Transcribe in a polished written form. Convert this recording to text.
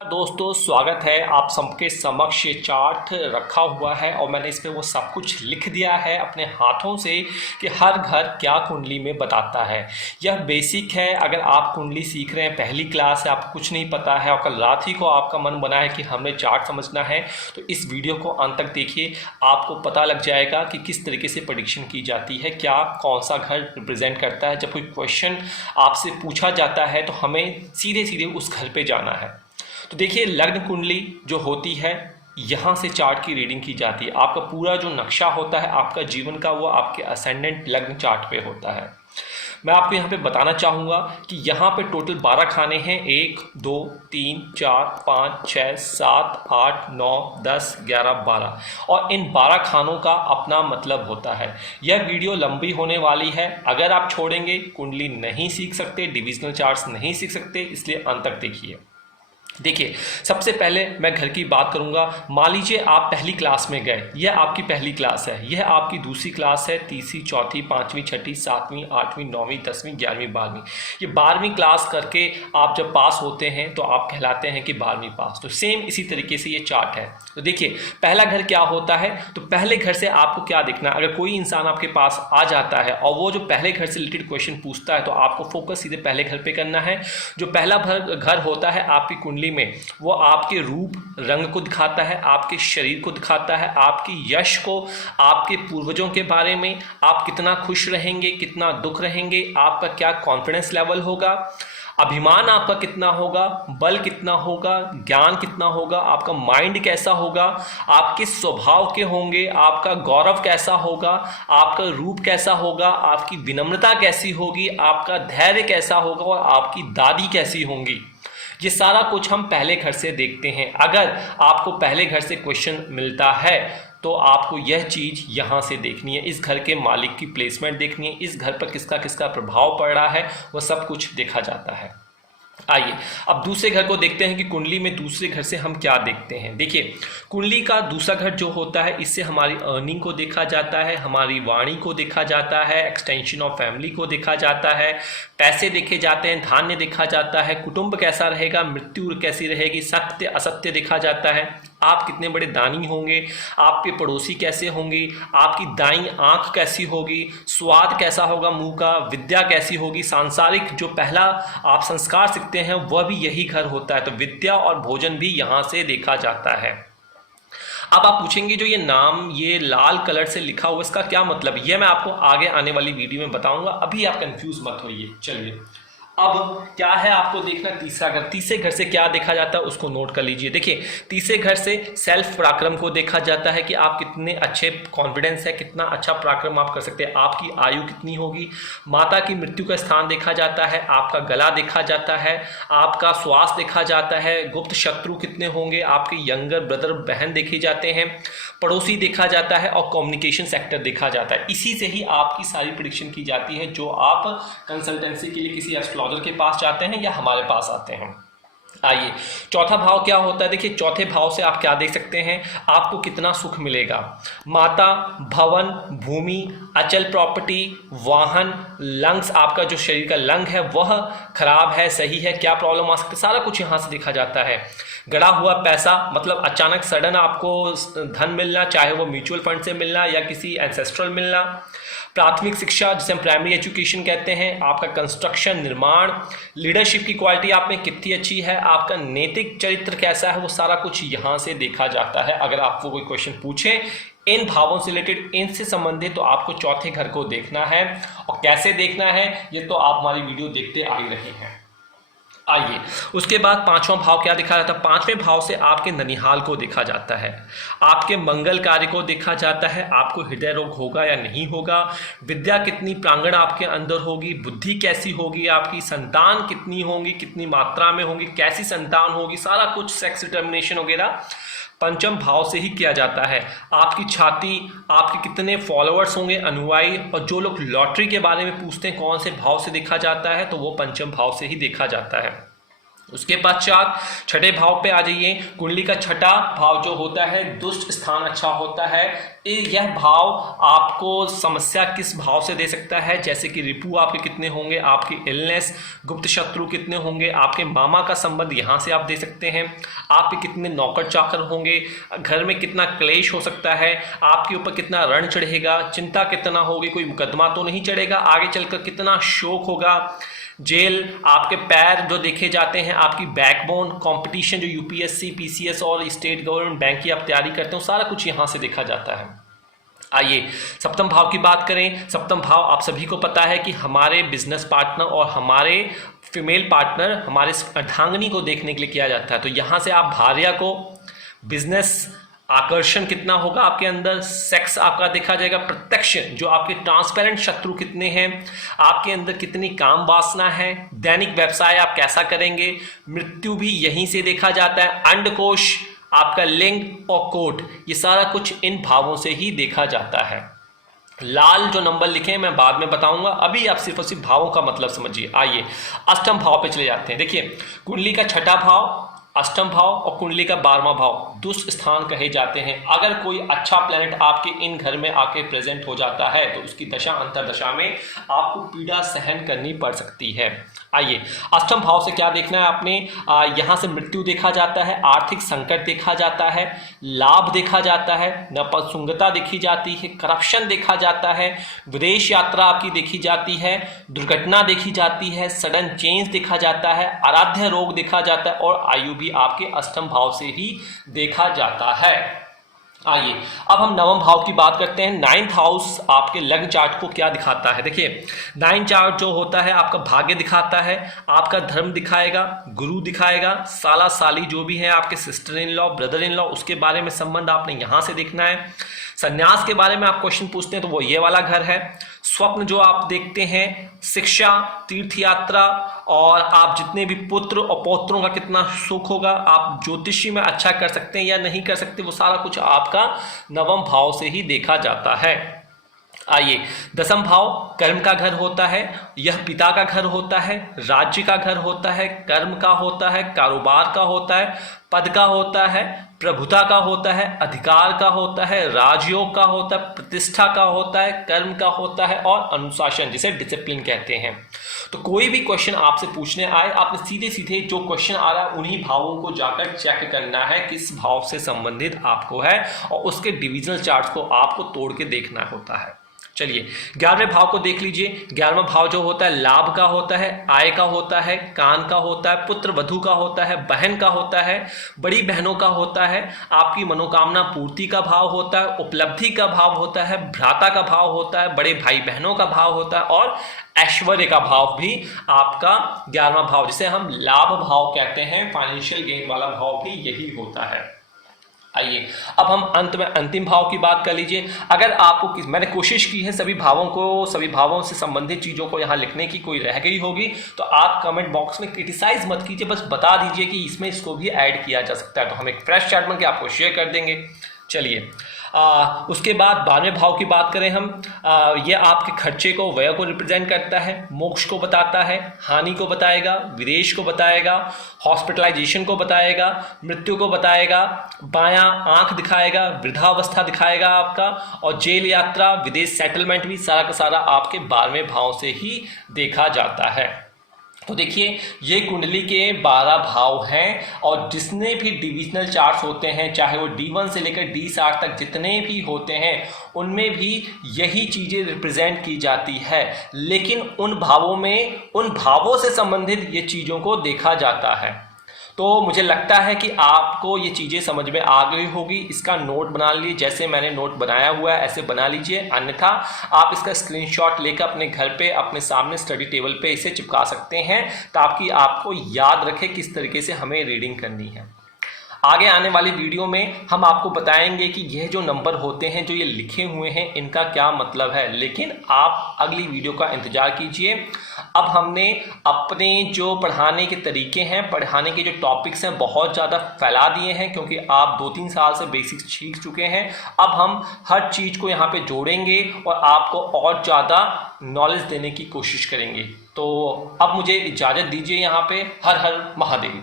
दोस्तों स्वागत है आप सबके समक्ष। ये चार्ट रखा हुआ है और मैंने इस पे वो सब कुछ लिख दिया है अपने हाथों से कि हर घर क्या कुंडली में बताता है। यह बेसिक है। अगर आप कुंडली सीख रहे हैं, पहली क्लास है, आपको कुछ नहीं पता है और कल रात ही को आपका मन बना है कि हमने चार्ट समझना है, तो इस वीडियो को अंत तक देखिए। आपको पता लग जाएगा कि किस तरीके से प्रेडिक्शन की जाती है, क्या कौन सा घर रिप्रेजेंट करता है। जब कोई क्वेश्चन आपसे पूछा जाता है तो हमें सीधे सीधे उस घर पर जाना है। तो देखिए, लग्न कुंडली जो होती है, यहाँ से चार्ट की रीडिंग की जाती है। आपका पूरा जो नक्शा होता है आपका जीवन का, वो आपके असेंडेंट लग्न चार्ट पे होता है। मैं आपको यहाँ पे बताना चाहूँगा कि यहाँ पे टोटल 12 खाने हैं। 1 2 3 4 5 6 7 8 9 10 11 12 और इन 12 खानों का अपना मतलब होता है। यह वीडियो लंबी होने वाली है। अगर आप छोड़ेंगे कुंडली नहीं सीख सकते, डिविजनल चार्ट्स नहीं सीख सकते, इसलिए अंत तक देखिए। देखिए, सबसे पहले मैं घर की बात करूंगा। मान लीजिए आप पहली क्लास में गए, यह आपकी पहली क्लास है, यह आपकी दूसरी क्लास है, तीसरी, चौथी, पाँचवीं, छठी, सातवीं, आठवीं, नौवीं, 10वीं, 11वीं, 12वीं। ये 12वीं क्लास करके आप जब पास होते हैं तो आप कहलाते हैं कि 12वीं पास। तो सेम इसी तरीके से ये चार्ट है। तो देखिए, पहला घर क्या होता है, तो पहले घर से आपको क्या देखना है। अगर कोई इंसान आपके पास आ जाता है और वो जो पहले घर से रिलेटेड क्वेश्चन पूछता है तो आपको फोकस सीधे पहले घर पे करना है। जो पहला घर होता है आपकी कुंडली में, वो आपके रूप रंग को दिखाता है, आपके शरीर को दिखाता है, आपकी यश को, आपके पूर्वजों के बारे में, आप कितना खुश रहेंगे, कितना दुख रहेंगे, आपका क्या कॉन्फिडेंस लेवल होगा, अभिमान आपका कितना होगा, बल कितना होगा, ज्ञान कितना होगा, आपका माइंड कैसा होगा, आपके स्वभाव के होंगे, आपका गौरव कैसा होगा, आपका रूप कैसा होगा, आपकी विनम्रता कैसी होगी, आपका धैर्य कैसा होगा और आपकी दादी कैसी होंगी। ये सारा कुछ हम पहले घर से देखते हैं। अगर आपको पहले घर से क्वेश्चन मिलता है तो आपको यह चीज़ यहाँ से देखनी है। इस घर के मालिक की प्लेसमेंट देखनी है, इस घर पर किसका किसका प्रभाव पड़ रहा है, वह सब कुछ देखा जाता है। आइए अब दूसरे घर को देखते हैं कि कुंडली में दूसरे घर से हम क्या देखते हैं। देखिए, कुंडली का दूसरा घर जो होता है, इससे हमारी अर्निंग को देखा जाता है, हमारी वाणी को देखा जाता है, एक्सटेंशन ऑफ फैमिली को देखा जाता है, पैसे देखे जाते हैं, धान्य देखा जाता है, कुटुंब कैसा रहेगा, मृत्यु कैसी रहेगी, सत्य असत्य देखा जाता है, आप कितने बड़े दानी होंगे, आपके पड़ोसी कैसे होंगे, आपकी दाईं आंख कैसी होगी, स्वाद कैसा होगा मुंह का, विद्या कैसी होगी, सांसारिक जो पहला आप संस्कार सीखते हैं वह भी यही घर होता है। तो विद्या और भोजन भी यहाँ से देखा जाता है। अब आप पूछेंगे जो ये नाम ये लाल कलर से लिखा हुआ, इसका क्या मतलब है? यह मैं आपको आगे आने वाली वीडियो में बताऊंगा, अभी आप कंफ्यूज मत होइए। चलिए, अब क्या है आपको देखना तीसरा घर। तीसरे घर से क्या देखा जाता है उसको नोट कर लीजिए। देखिए, तीसरे घर से सेल्फ पराक्रम को देखा जाता है कि आप कितने अच्छे कॉन्फिडेंस है, कितना अच्छा पराक्रम आप कर सकते हैं, आपकी आयु कितनी होगी। माता की मृत्यु का स्थान देखा जाता है, आपका गला देखा जाता है, आपका स्वास्थ्य देखा जाता है, गुप्त शत्रु कितने होंगे, आपके यंगर ब्रदर बहन देखे जाते हैं, पड़ोसी देखा जाता है और कम्युनिकेशन सेक्टर देखा जाता है। इसी से ही आपकी सारी प्रेडिक्शन की जाती है जो आप कंसल्टेंसी के लिए किसी एस्ट्रोलॉजर के पास जाते हैं या हमारे पास आते हैं। आइए, चौथा भाव क्या होता है। देखिए, चौथे भाव से आप क्या देख सकते हैं, आपको कितना सुख मिलेगा। माता, भवन, भूमि, अचल प्रॉपर्टी, वाहन, लंग्स, आपका जो शरीर का लंग है वह खराब है, सही है, क्या प्रॉब्लम आ सकती है, सारा कुछ यहाँ से देखा जाता है। गड़ा हुआ पैसा, मतलब अचानक सडन आपको धन मिलना, चाहे वो म्यूचुअल फंड से मिलना या किसी एंसेस्ट्रल मिलना। प्राथमिक शिक्षा जिसे हम प्राइमरी एजुकेशन कहते हैं, आपका कंस्ट्रक्शन निर्माण, लीडरशिप की क्वालिटी आप में कितनी अच्छी है, आपका नैतिक चरित्र कैसा है, वो सारा कुछ यहाँ से देखा जाता है। अगर आपको कोई क्वेश्चन पूछे इन भावों से रिलेटेड, इनसे संबंधित, तो आपको चौथे घर को देखना है। और कैसे देखना है ये तो आप हमारी वीडियो देखते आ रहे हैं। आइए, उसके बाद पांचवा भाव क्या देखा जाता है। पांचवें भाव से आपके ननिहाल को देखा जाता है, आपके मंगल कार्य को देखा जाता है, आपको हृदय रोग होगा या नहीं होगा, विद्या कितनी प्रांगण आपके अंदर होगी, बुद्धि कैसी होगी, आपकी संतान कितनी होंगी, कितनी मात्रा में होंगी, कैसी संतान होगी, सारा कुछ सेक्स डिटर्मिनेशन वगैरह पंचम भाव से ही किया जाता है। आपकी छाती, आपके कितने फॉलोअर्स होंगे, अनुयायी, और जो लोग लॉटरी के बारे में पूछते हैं कौन से भाव से देखा जाता है, तो वो पंचम भाव से ही देखा जाता है। उसके पश्चात छठे भाव पे आ जाइए। कुंडली का छठा भाव जो होता है दुष्ट स्थान अच्छा होता है। यह भाव आपको समस्या किस भाव से दे सकता है, जैसे कि रिपु आपके कितने होंगे, आपकी इलनेस, गुप्त शत्रु कितने होंगे, आपके मामा का संबंध यहाँ से आप दे सकते हैं, आपके कितने नौकर चाकर होंगे, घर में कितना क्लेश हो सकता है, आपके ऊपर कितना ऋण चढ़ेगा, चिंता कितना होगी, कोई मुकदमा तो नहीं चढ़ेगा, आगे चलकर कितना शोक होगा, जेल, आपके पैर जो देखे जाते हैं, आपकी बैकबोन, कंपटीशन जो यूपीएससी, पीसीएस और स्टेट गवर्नमेंट बैंक की आप तैयारी करते हो, सारा कुछ यहाँ से देखा जाता है। आइए सप्तम भाव की बात करें। सप्तम भाव आप सभी को पता है कि हमारे बिजनेस पार्टनर और हमारे फीमेल पार्टनर, हमारे अर्धांगिनी को देखने के लिए किया जाता है। तो यहाँ से आप भार्या को, बिजनेस आकर्षण कितना होगा आपके अंदर, सेक्स आपका देखा जाएगा, प्रत्यक्ष जो आपके ट्रांसपेरेंट शत्रु कितने हैं, आपके अंदर कितनी काम वासना है, दैनिक व्यवसाय आप कैसा करेंगे, मृत्यु भी यहीं से देखा जाता है, अंडकोश, आपका लिंग और कोट, ये सारा कुछ इन भावों से ही देखा जाता है। लाल जो नंबर लिखे हैं मैं बाद में बताऊंगा, अभी आप सिर्फ और सिर्फ भावों का मतलब समझिए। आइए अष्टम भाव पे चले जाते हैं। देखिए कुंडली का छठा भाव, अष्टम भाव और कुंडली का 12वां भाव दुष्ट स्थान कहे जाते हैं। अगर कोई अच्छा प्लैनेट आपके इन घर में आके प्रेजेंट हो जाता है तो उसकी दशा अंतरदशा में आपको पीड़ा सहन करनी पड़ सकती है। आइए अष्टम भाव से क्या देखना है आपने, यहाँ से मृत्यु देखा जाता है, आर्थिक संकट देखा जाता है, लाभ देखा जाता है, नपुंसकता देखी जाती है, करप्शन देखा जाता है, विदेश यात्रा आपकी देखी जाती है, दुर्घटना देखी जाती है, सडन चेंज देखा जाता है, आराध्य रोग देखा जाता है और आयु भी आपके अष्टम भाव से ही देखा जाता है। आइए अब हम नवम भाव की बात करते हैं। 9th हाउस आपके लग्न चार्ट को क्या दिखाता है। देखिए 9th चार्ट जो होता है आपका भाग्य दिखाता है, आपका धर्म दिखाएगा, गुरु दिखाएगा, साला साली जो भी है आपके sister in law, brother in law, उसके बारे में संबंध आपने यहाँ से देखना है। संन्यास के बारे में आप क्वेश्चन पूछते हैं तो वो ये वाला घर है। स्वप्न जो आप देखते हैं, शिक्षा, तीर्थ यात्रा और आप जितने भी पुत्र और पौत्रों का कितना सुख होगा, आप ज्योतिषी में अच्छा कर सकते हैं या नहीं कर सकते, वो सारा कुछ आपका नवम भाव से ही देखा जाता है। आइए दसम भाव कर्म का घर होता है, यह पिता का घर होता है, राज्य का घर होता है, कर्म का होता है, कारोबार का होता है, पद का होता है, प्रभुता का होता है, अधिकार का होता है, राजयोग का होता है, प्रतिष्ठा का होता है, कर्म का होता है और अनुशासन जिसे डिसिप्लिन कहते हैं। तो कोई भी क्वेश्चन आपसे पूछने आए, आपने सीधे सीधे जो क्वेश्चन आ रहा है उन्हीं भावों को जाकर चेक करना है किस भाव से संबंधित आपको है और उसके डिविजनल चार्ट को आपको तोड़ के देखना होता है। चलिए 11वें भाव को देख लीजिए। 11वां भाव जो होता है लाभ का होता है, आय का होता है, कान का होता है, पुत्र वधु का होता है, बहन का होता है, बड़ी बहनों का होता है, आपकी मनोकामना पूर्ति का भाव होता है, उपलब्धि का भाव होता है, भ्राता का भाव होता है, बड़े भाई बहनों का भाव होता है और ऐश्वर्य का भाव भी आपका 11वां भाव जिसे हम लाभ भाव कहते हैं, फाइनेंशियल गेन वाला भाव भी यही होता है। आइए अब हम अंत में अंतिम भाव की बात कर लीजिए। अगर आपको मैंने कोशिश की है सभी भावों से संबंधित चीज़ों को यहाँ लिखने की, कोई रह गई होगी तो आप कमेंट बॉक्स में क्रिटिसाइज मत कीजिए, बस बता दीजिए कि इसमें इसको भी ऐड किया जा सकता है, तो हम एक फ्रेश चार्ट बन के आपको शेयर कर देंगे। चलिए उसके बाद 12वें भाव की बात करें हम, ये आपके खर्चे को, व्यय को रिप्रेजेंट करता है, मोक्ष को बताता है, हानि को बताएगा, विदेश को बताएगा, हॉस्पिटलाइजेशन को बताएगा, मृत्यु को बताएगा, बायां आंख दिखाएगा, वृद्धावस्था दिखाएगा आपका और जेल यात्रा, विदेश सेटलमेंट भी सारा का सारा आपके 12वें भाव से ही देखा जाता है। तो देखिए ये कुंडली के 12 भाव हैं और जितने भी डिविजनल चार्ट्स होते हैं, चाहे वो D1 से लेकर D7 तक जितने भी होते हैं, उनमें भी यही चीज़ें रिप्रेजेंट की जाती है, लेकिन उन भावों से संबंधित ये चीज़ों को देखा जाता है। तो मुझे लगता है कि आपको ये चीज़ें समझ में आ गई होगी। इसका नोट बना लीजिए, जैसे मैंने नोट बनाया हुआ है ऐसे बना लीजिए, अन्यथा आप इसका स्क्रीनशॉट लेकर अपने घर पे अपने सामने स्टडी टेबल पे इसे चिपका सकते हैं ताकि आपको याद रखे किस तरीके से हमें रीडिंग करनी है। आगे आने वाली वीडियो में हम आपको बताएंगे कि यह जो नंबर होते हैं जो ये लिखे हुए हैं इनका क्या मतलब है, लेकिन आप अगली वीडियो का इंतजार कीजिए। अब हमने अपने जो पढ़ाने के तरीके हैं, पढ़ाने के जो टॉपिक्स हैं बहुत ज़्यादा फैला दिए हैं क्योंकि आप 2-3 साल से बेसिक्स सीख चुके हैं। अब हम हर चीज़ को यहाँ पे जोड़ेंगे और आपको और ज़्यादा नॉलेज देने की कोशिश करेंगे। तो अब मुझे इजाज़त दीजिए यहाँ पे। हर हर महादेव।